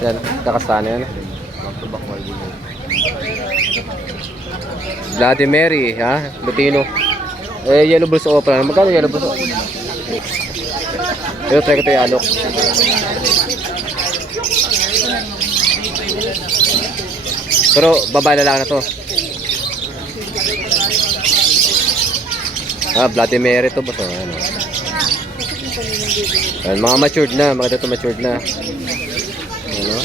Yan, kakasta na yan. Bloody Mary, ha? Lutino. Yellow Bulls Opera. Magkano Yellow Bulls Opera? Ito, try ko ito yung alok. Pero, babae na lang na to. Bloody Mary to ba to? Ano? Mga matured na. Mga dito matured na. Ano?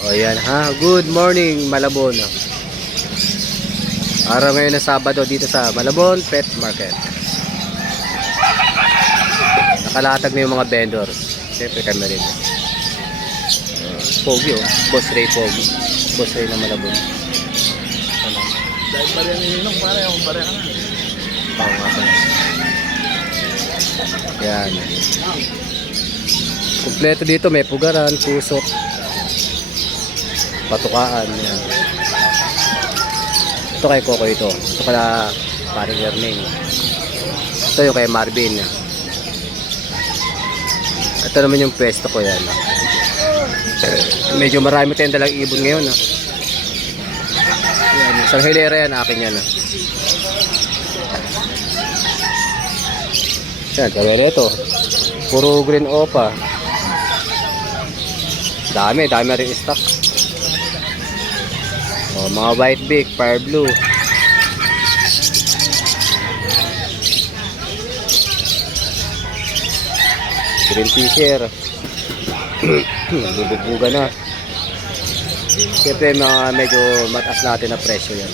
O yan ha, good morning Malabon. Araw ngayon na Sabado dito sa Malabon Pet Market. Nakalatag na yung mga vendors. Siyempre kami rin. Pogi oh, Boss Ray Pogi. Boss Ray na Malabon. Dahil bariya nilinong, pare akong bariya ka na. Oo nga pa. Yan. Kompleto dito, may pugaran, pusok, patukaan. Yan. Ito kay Coco ito. Ito pala paring Erning. Ito yung kay Marvin. Ito naman yung pwesto ko yan. Medyo marami tayong dalang ibon ngayon. Yan, isang hilera yan, akin yan. Yan, kawala ito. Puro green opa. Dami rin stock. O, mga white beak, fire blue. Green fisher. Bubugbuga na. Siyempre mga medyo mataas natin na presyo yan.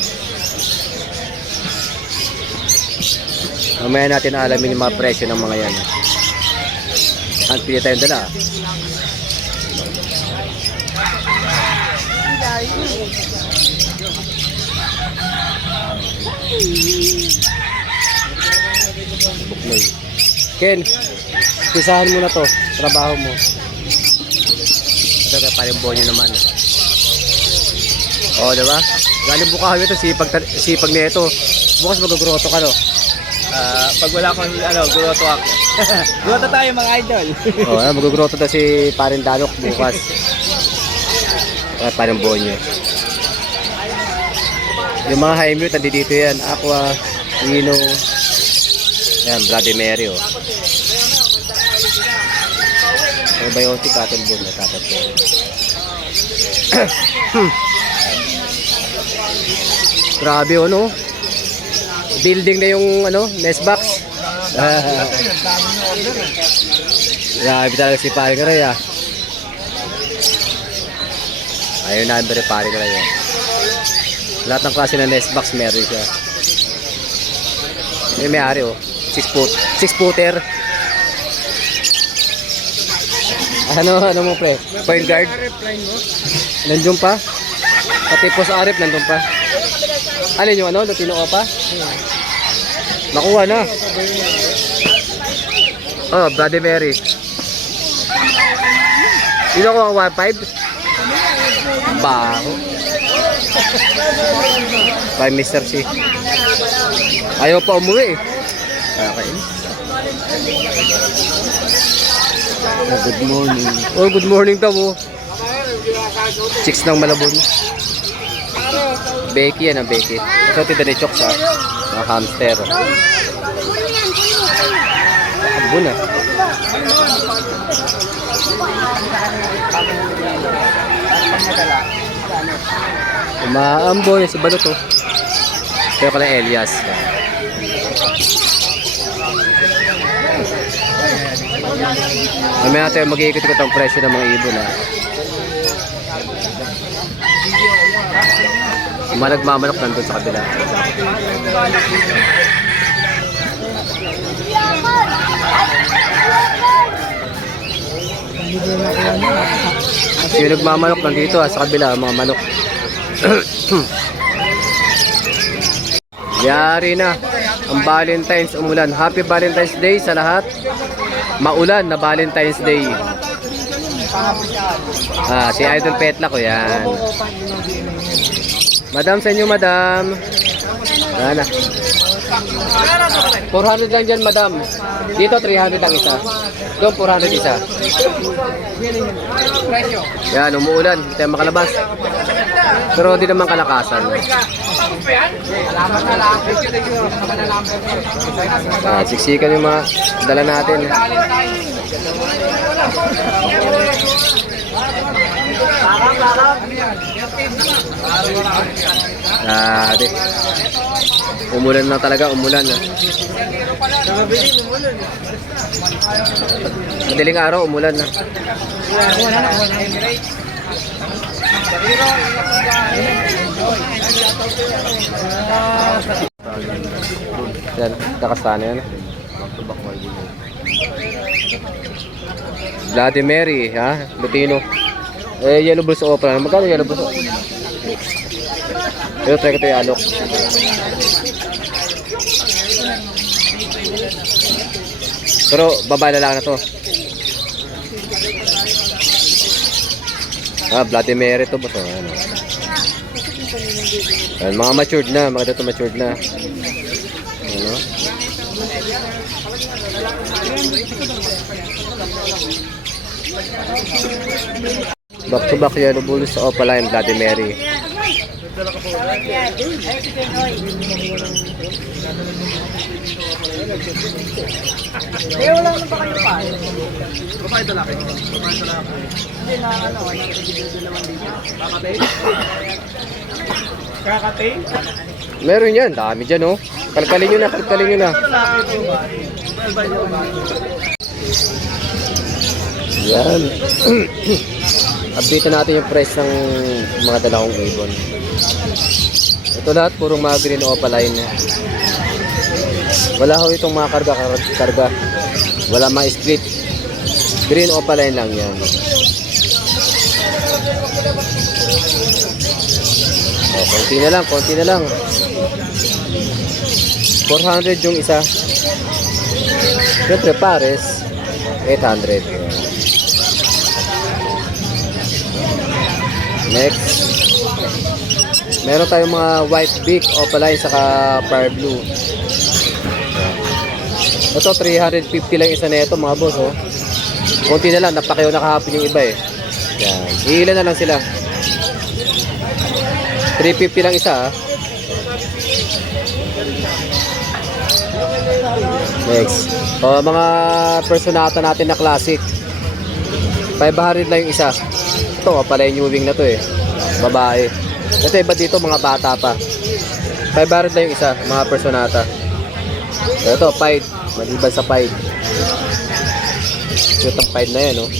Mamaya natin alamin yung mga presyo ng mga yan. Ang pili tayong dala. Buknoy. Ken, pisahan mo na to. Trabaho mo. Ito kaya parang bonyo naman. O, diba? Galing bukahaw ito, sipag na ito. Bukas magagroto ka, no? Pag wala akong guroto ako. Guroto tayo mga idol. O, magagroto na si paring Dalok bukas. Parang bonyo. Yung mga high mute, nandito yan. Aqua, Ino. Yan, Bloody Mary, oh. Probiotic, cotton boom na tatat ko. Grabe, ano? Building na yung, nest box. Grabe talaga si Paring Ray, ah. Ayun na, pero Paring Ray, oh. Lahat ng klase ng nest box meron siya. May ari, oh. 6 footer. Ano mo pre? Point guard? Nandun pa? Pati po sa arip nandun pa. Alin yung Lutino Opa? Nakuha na. Oh, Bloody Mary. Ino ko ang 1.5? Baho. By Mr. C. Ayaw pa umuwi eh. Okay. Good morning. Oh, good morning daw mo. Chicks ng Malabon. Becky yan ang Becky. Ito tida ni Chok sa mga hamster. Ambon na. Umaambon yung si Balot oh. Kaya pala Elias. Mamaya natin mag-iikot-ikot ang presyo ng mga ibon ha. Nagmamanok nandun sa kabila. Yung nagmamanok nandito sa kabila, mga manok. Yari na. Ang Valentine's umulan. Happy Valentine's Day sa lahat. Maulan na Valentine's Day. Si Idol Petla ko yan. Madam, sa inyo, madam. Yan na. 400 lang dyan, madam. Dito, 300 lang isa. Doon, 400 isa. Yan, umuulan. Hindi tayo makalabas. Pero di naman kalakasan. Siksikan yung mga dala natin. Umulan na talaga, umulan na. Madaling araw, umulan na. Yan, takasana yan. Bloody Mary, ha? Lutino. Yellow Bulls Opera. Magkano Yellow Bulls? Ito, try ko ito yung alok. Pero, babae na lang na to. Bloody Mary to ba to? Ano? Yan, mga matured na. Mga dito matured na. Ano? Back to back Yellow Bulls sa Opaline Bloody Mary. Wala naman ba kayo pa? Babae talaki. Hindi na ano, nagdidalawan din siya. Kakatay? Meron yan, dami dyan oh. Kalkalin nyo na, kalkalin nyo na. Yan. Update natin yung price ng mga dalawang ibon. Ito lahat purong mga green opaline. Wala ho itong mga karga. Wala mga split. Green opaline lang yan. Konti na lang, konti na lang. 400 yung isa. Siyempre pares 800. Next, meron tayong mga white beak opaline saka fire blue. Ito 350 lang isa nito mga boss oh. Konti na lang, napakayaw na kahapon yung iba eh. Yan, iilan na lang sila. 350 lang isa ah. Next, mga personata natin na classic. 500 lang yung isa. Ito, pala yung wing na to eh. Babae. Ito iba dito, mga bata pa. 500 lang yung isa, mga personata. Ito, pied. Maliban sa pied. Cute ang pied na yan, oh.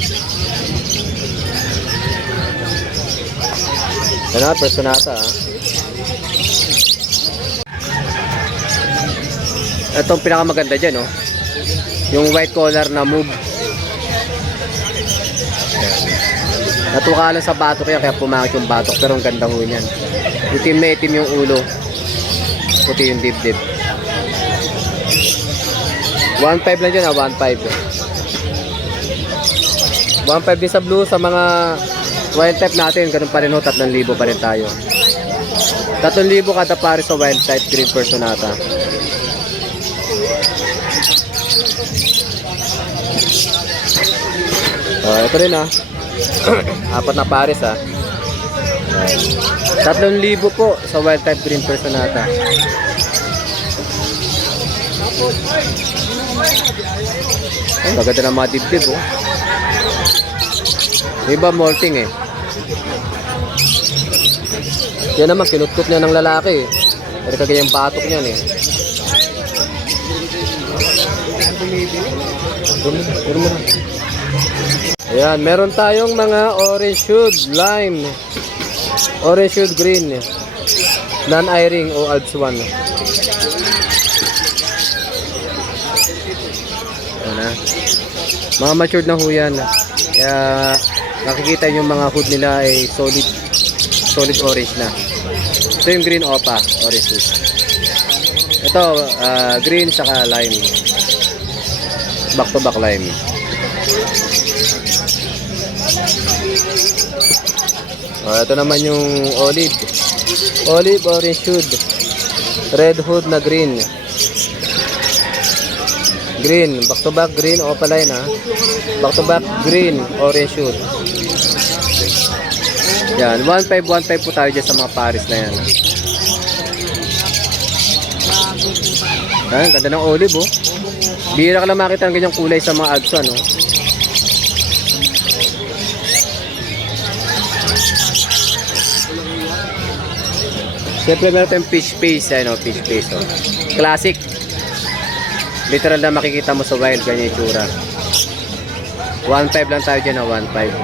Yan na, personata, ah. Ito ang pinakamaganda dyan, oh. Yung white collar na move. Natuka lang sa batok yan, kaya pumangit yung batok. Pero ang ganda ho niyan. Itim na itim yung ulo. Puti yung dibdib. 1.5 lang dyan, 1.5. 1.5 din sa blue. Sa mga wild type natin, ganun pa rin ho, 3,000 pa rin tayo. 3,000 kada pare sa wild type green personata. Ito rin ah. Apat na pares ah. 3,000 po sa wild type green personata. Ay, maganda na mga dibdib oh. Iba molting eh. Yan naman, kinutkot niya ng lalaki eh. Pero kagayang batok niyan eh. Ayan, meron tayong mga orange hued lime, orange hued green, non-eye-ring o Alps 1. Ayan na. Mga matured na ho yan. Kaya nakikita yung mga hood nila ay solid orange na. Ito yung green opa, orange hued. Ito, green saka lime. Back to back lime. Ito naman yung olive. Olive, orange hood. Red hood na green. Green, back to back green, opaline ha. Back to back green, orange hood. Yan, 1.5 po tayo dyan sa mga pares na yan. Ang ganda ng olive oh. Bihira ka lang makita ng ganyang kulay sa mga agso no. Siyempre meron tayong fish face, ano, fish face oh. Classic. Literal na makikita mo sa wild ganyan yung tsura. 1.5 lang tayo dyan, 1.5.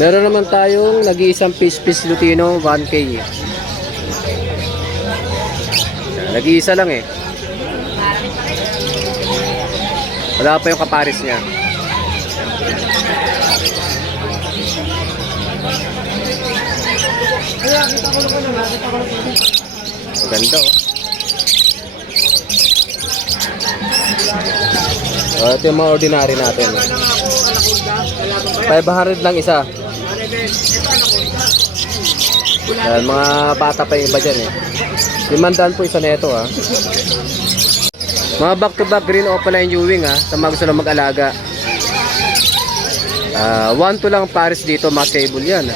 Meron naman tayong nag-iisang fish lutino, 1K. Nag-iisa lang eh. Wala pa yung kaparis niya. Ganda oh. Ito yung mga ordinary natin. 500 lang isa. Yan, mga bata pa yung iba dyan eh. 500 po isa na ito ah. Mga back to back green opaline Ewing ah. Sa mga gusto lang mag-alaga. 1-2 lang pares dito, mga stable yan.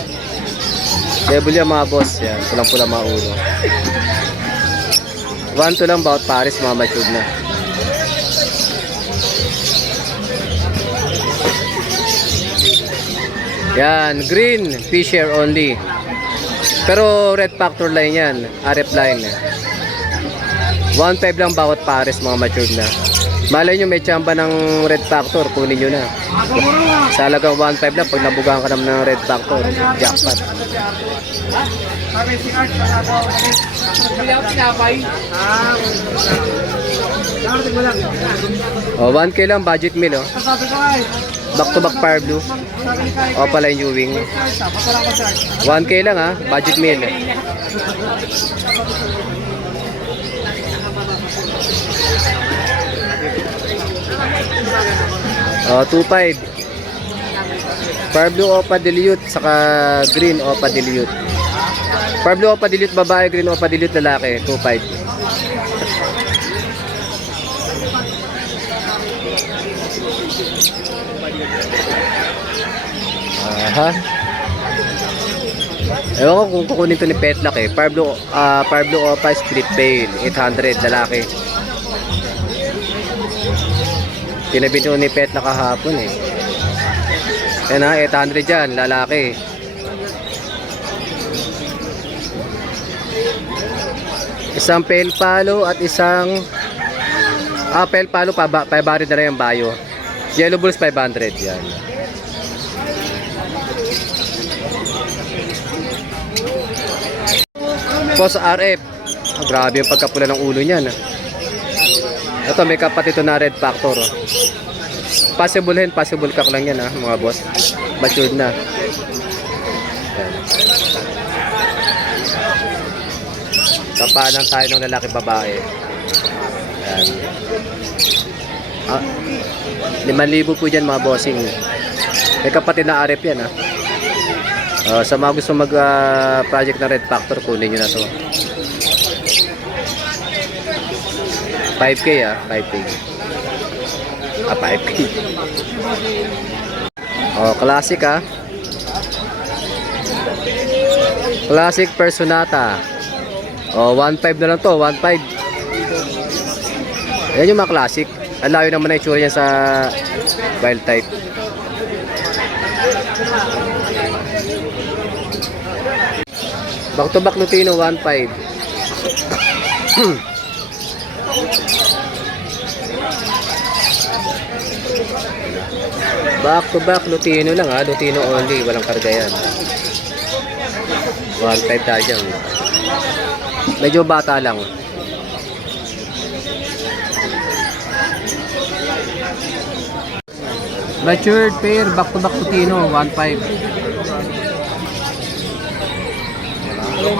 Stable yan mga boss. Yan, pulang-pulang mga ulo. 1-2 lang bawat pares, mga matured na. Yan, green, fisher only. Pero red factor line yan, RF line. 1.5 lang bawat pares, mga matured na. Malay nyo may tsamba ng red factor, kunin nyo na. Sa halagang 1.5 lang, pag nabugahan ka naman ng red factor, jackpot. Oh, 1K lang, budget meal oh. Back to back fire blue. Opaline Ewing. 1K lang ha, budget meal. Oh, 2.5. Fire blue Opa Dilute saka green Opa Dilute. Fire blue Opa Dilute babae, green Opa Dilute lalaki, 2.5. Aha. Ewan ko kung kukunin to ni Petlock eh. Fire blue Opa split pale, 800 lalaki. Pinabili ko ni Petlock kahapon eh. Yan ha, 800 dyan, lalaki. Isang pale palo at isang pale palo 500 na rin yung bayo. Yellow bulls 500 yan. Post RF. Grabe yung pagkapula ng ulo niyan. Ito may kapatid ito na red factor. Possible cock lang yan mga boss. Matured na. Yan. Kapanan tayo ng lalaki babae. Yan. 5,000 po dyan mga bossing. May kapatid na RF yan sa mga gusto mag project na red factor, kunin nyo na to. 5K 5K. 5K. Classic Classic Personata. 1.5 na lang to, 1.5. Yan yung mga classic. Ang layo naman na itsura niya sa wild type. Back to back Lutino 1.5. Back to back Lutino lang Lutino only, walang karga yan. 1.5 tayo dyan. Medyo bata lang. Matured pair, back to back Lutino 1.5. rin.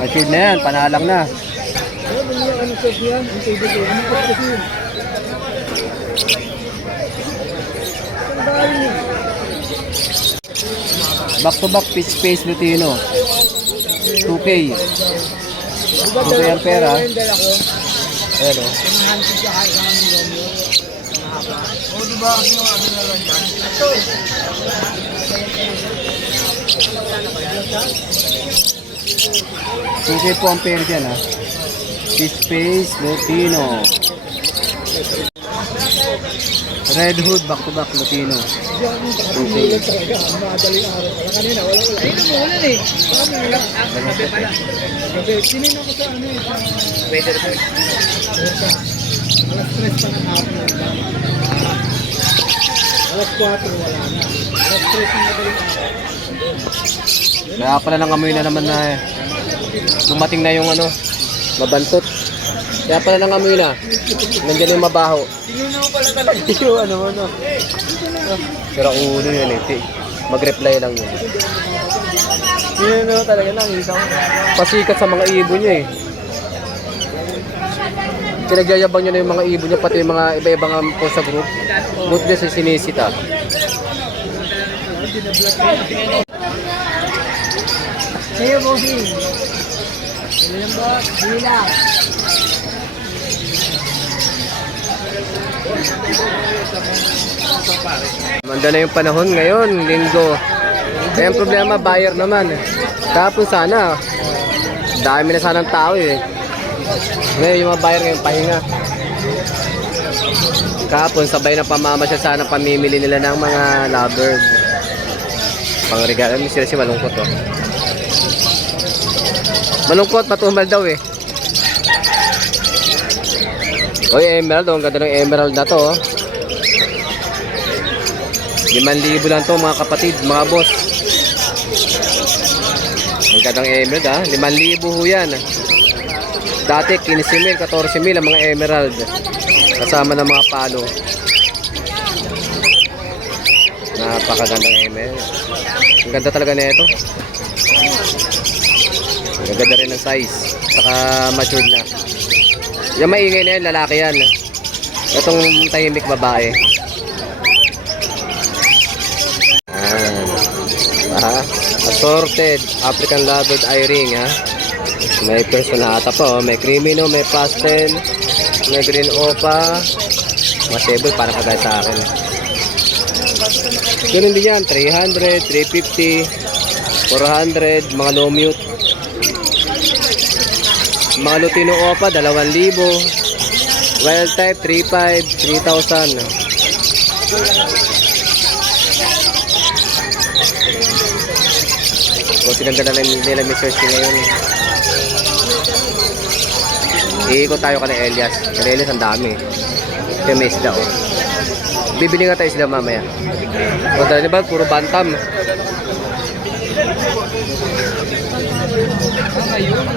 Matured na yan, panalang na. Ano ba niya? Ano sa yan? Ang table ko. Ano pa kasi yun? Ang dami niya. Back to back pitch space Lutino. 2K. Diba Okay, ang pera. Yung dala ko. Ayan o. Pinahantin siya kahit ang Romeo. Mahaba. O diba? Ano ang ano na lang yan? Ito. 2K po ang pair dyan ha. Pitch space Lutino. Red Hood back to back Lutino. Nakapinilan talaga. Madaling araw. Wala kanina. Wala. Ayun ang mulan eh. Baka mo nila. Gabi pala. Gabi. Sinino ko sa ano eh. Sa weather board. Alas 3 pa ng hapon. Alas 4 wala na. Alas 3 ng madaling araw. Kaya pala nang amoy na naman na dumating na yung ano, mabantot. Kaya pala nang amoy na. Nandiyan yung mabaho. Sinino ko pala talaga. Yung ano. Pero ulo yun eh. Mag-reply lang yun. Yun ano talaga nakita ko. Pasikat sa mga ibon niya eh. Pinagyayabang niya na yung mga ibon niya, pati yung mga iba-ibang po sa group. Buti niya sa sinisita. Sa'yo, bossing. Sino lang boss? Bilang. Manda na yung panahon ngayon, linggo. Kaya ang problema, buyer naman. Kahapon sana, dami na sanang tao eh. Ngayon yung mga buyer ngayon, pahinga. Kahapon, sabay na pamamasyal sana pamimili nila ng mga lovebird. Pangregalo, sila si malungkot oh. Malungkot, matumal daw eh. Oy, emerald oh, ang ganda ng emerald na to oh. 5,000 lang to mga kapatid, mga boss. Ang gandang emerald ha, 5,000 ho yan. Dati 15,000, 14,000 ang mga emerald. Kasama ng mga palo. Napakagandang emerald. Ang ganda talaga na ito. Ang ganda rin ng size. Saka matured na. Yung maingay na yan, lalaki yan. Itong tahimik babae. Assorted African Lovebird Eye-ring ha. May personal ata pa oh. May crimino, may pastel, may green opa, masable para kagaya sa akin. Ganun din yan, 300, 350, 400, mga low mute. Mga Lutino opa, 2,000. Wild type, 3,500, 3,000. So, sinanda na nila may searching ngayon. Iikot tayo ka na Elias. Ka Elias ang dami. Kaya may isda oh. Bibili nga tayo isda mamaya. O dahil ba, puro bantam.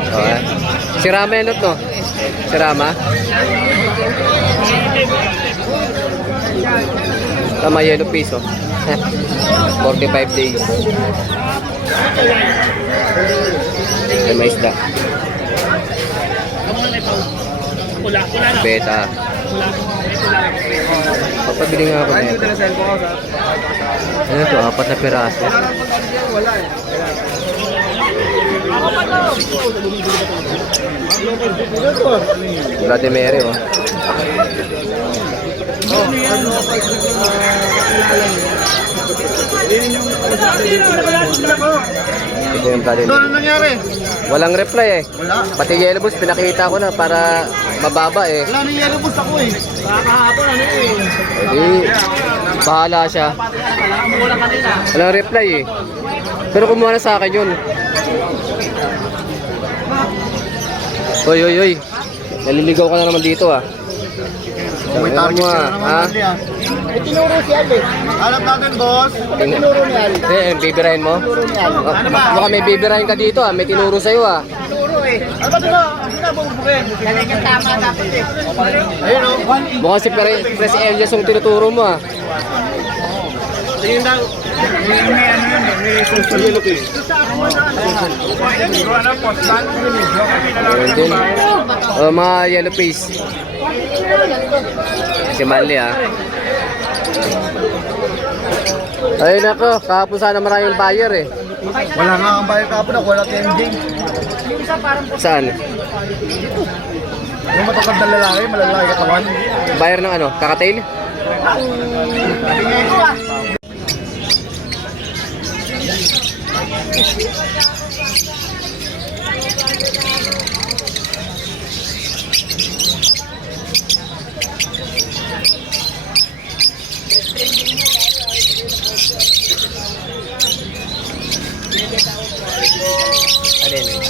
Okay. Si Rama yan no? Si Rama? Tama, yellow piso. 45 days. Ay, may isda. Beta. Papabili nga ako na ito. Ano ito? 4 na piraso. Vladimir oh. Ito yung Vladimir. Ano nangyari? Walang reply eh. Wala. Pati yellow bus pinakita ko na para mababa eh. Wala nang yellow boost ako eh. Kahapon ano eh. Edi, bahala siya. Wala kanina. Walang reply eh. Pero kumuha na sa akin yun. Hoy, hoy, hoy. Naliligaw ka na naman dito ah. May target ka na naman ha? Andy ah. May tinuro si Alde. Alam natin boss. May tinuro ni Alde. Eh, bibirahin mo? Tinuro ni Alde. Ano ba? Baka may bibirahin ka dito ah. May tinuro sa'yo ah. Tinuro eh. Ano ba diba? Ang sinabubukin. Talagang tama dapat eh. Ayun o. Mukhang si Pres Elias yung tinuturo mo ah. Tingin daw. May ano yun eh, may social yellow case. Ano, postal? Ayun din. Oh, mga yellow face. Si Manly ah. Ayun ako, kahapon sana maraming buyer eh. Wala nga ang bayan kapon ako, wala tending. Saan? Yung matakad na lalaki, malalaki katawan. Buyer ng ano? Kakatail? Alin?